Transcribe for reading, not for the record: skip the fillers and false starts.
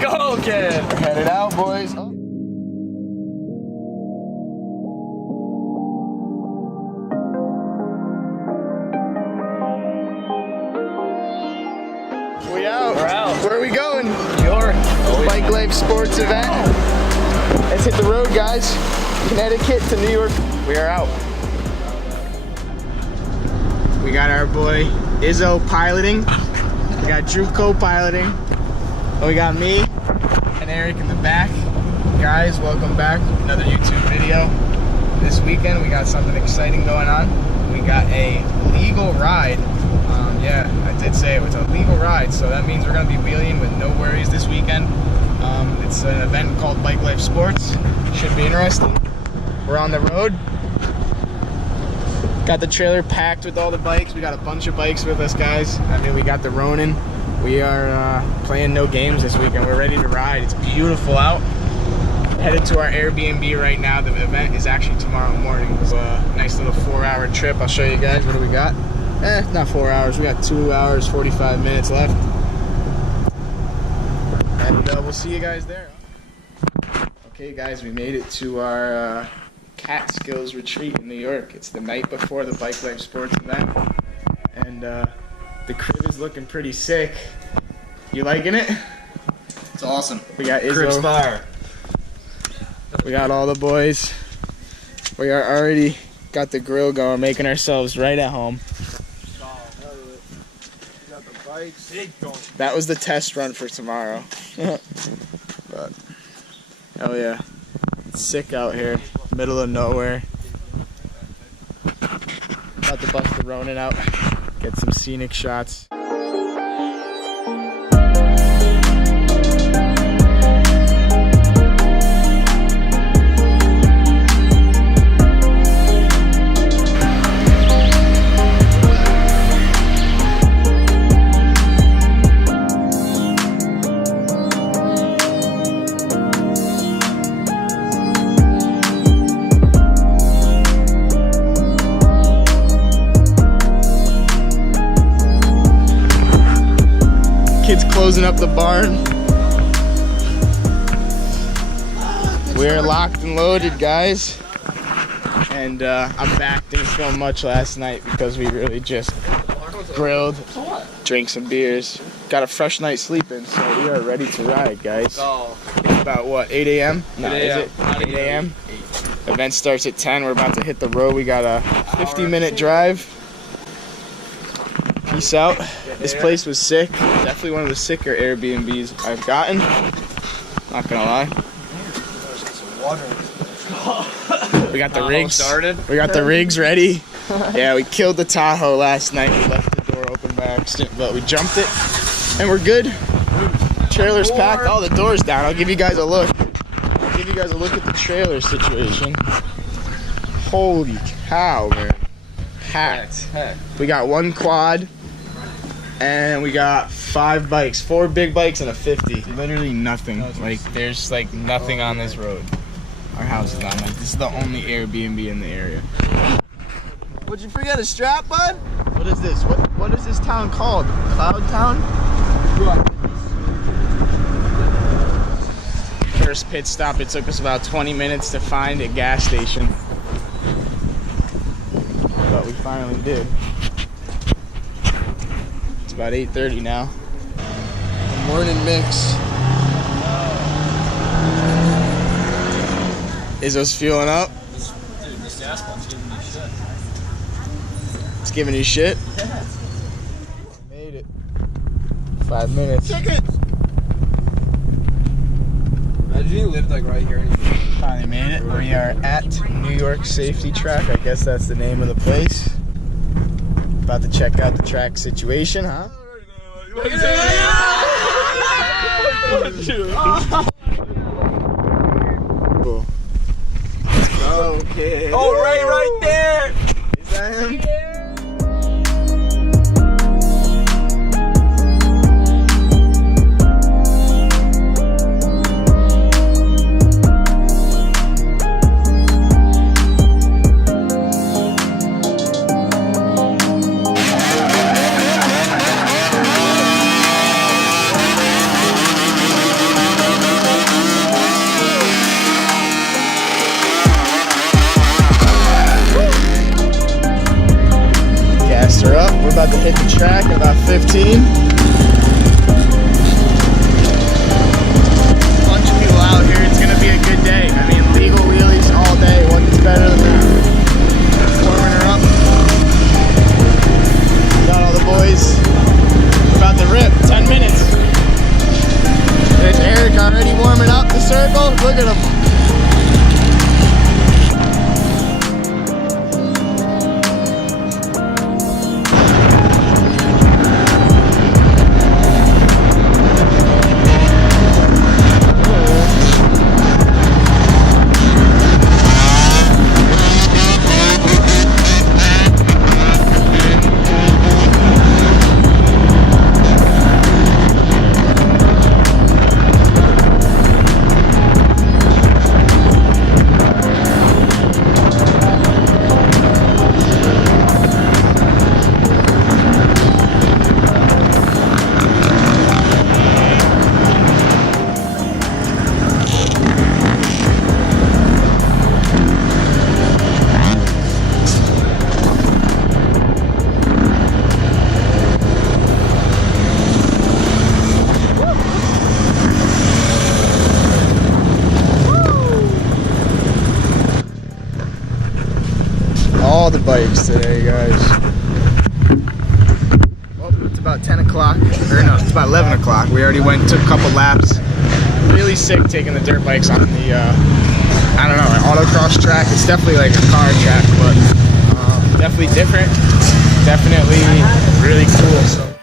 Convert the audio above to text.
go, kid. We're headed out, boys. We out. We're out. Where are we going? New York. Bike Life Sports event. Let's hit the road, guys. Connecticut to New York. We are out. We got our boy Izzo piloting. We got Drew co-piloting. And we got me and Eric in the back. Guys, welcome back. Another YouTube video. This weekend we got something exciting going on. We got a legal ride. Yeah, I did say it was a legal ride, so that means we're gonna be wheeling with no worries this weekend. It's an event called Bike Life Sports. Should be interesting. We're on the road. Got the trailer packed with all the bikes. We got a bunch of bikes with us, guys. I mean, we got the Ronin. We are playing no games this weekend. We're ready to ride. It's beautiful out. Headed to our Airbnb right now. The event is actually tomorrow morning. It's a nice little 4-hour trip. I'll show you guys. What do we got? Not 4 hours. We got 2 hours, 45 minutes left. And we'll see you guys there. Okay, guys, we made it to our Catskills retreat in New York. It's the night before the Bike Life Sports event. And the crib is looking pretty sick. You liking it? It's awesome. We got Crib's Izzo. fire. We got all the boys. We are already got the grill going, making ourselves right at home. That was the test run for tomorrow. But hell yeah, it's sick out here, middle of nowhere. About to bust the Ronin out, get some scenic shots. Kids closing up the barn. We're locked and loaded, guys. And I'm back. Didn't film much last night because we really just grilled, drank some beers, got a fresh night's sleeping, so we are ready to ride, guys. It's about what, 8 a.m.? No, is it 8 a.m.? Event starts at 10. We're about to hit the road. We got a 50-minute drive. Peace out. This place was sick. Definitely one of the sicker Airbnbs I've gotten. Not gonna lie. We got the rigs started. We got the rigs ready. Yeah, we killed the Tahoe last night. We left the door open by accident, but we jumped it, and we're good. Trailer's packed. All the doors down. I'll give you guys a look. I'll give you guys a look at the trailer situation. Holy cow, man! Packed. We got one quad. And we got 5 bikes, 4 big bikes and a 50. Literally nothing. Like, there's like nothing on this road. Our house is on. Like, this is the only Airbnb in the area. Would you forget a strap, bud? What is this? What is this town called? Cloud Town? First pit stop. It took us about 20 minutes to find a gas station, but we finally did. It's about 8:30 now. The morning mix. Izzo's fueling up. Dude, this asphalt's giving me shit. It's giving you shit? Yeah. Made it. 5 minutes. Ticket! Imagine you lived like right here. Finally made it. We are at New York Safety Track. I guess that's the name of the place. About to check out the track situation, huh? Cool. Let's go, kid. Oh, right there! Is that him? Yeah. 15. Bunch of people out here. It's gonna be a good day. I mean, legal wheelies all day. What is better than that? Warming her up. Got all the boys. We're about to rip. 10 minutes. There's Eric already warming up the circle. Look at him. All the bikes today, guys. Well, it's about 10 o'clock, or no, it's about 11 o'clock. We already went and took a couple laps. Really sick taking the dirt bikes on the, I don't know, an autocross track. It's definitely like a car track, but definitely different. Definitely really cool. So.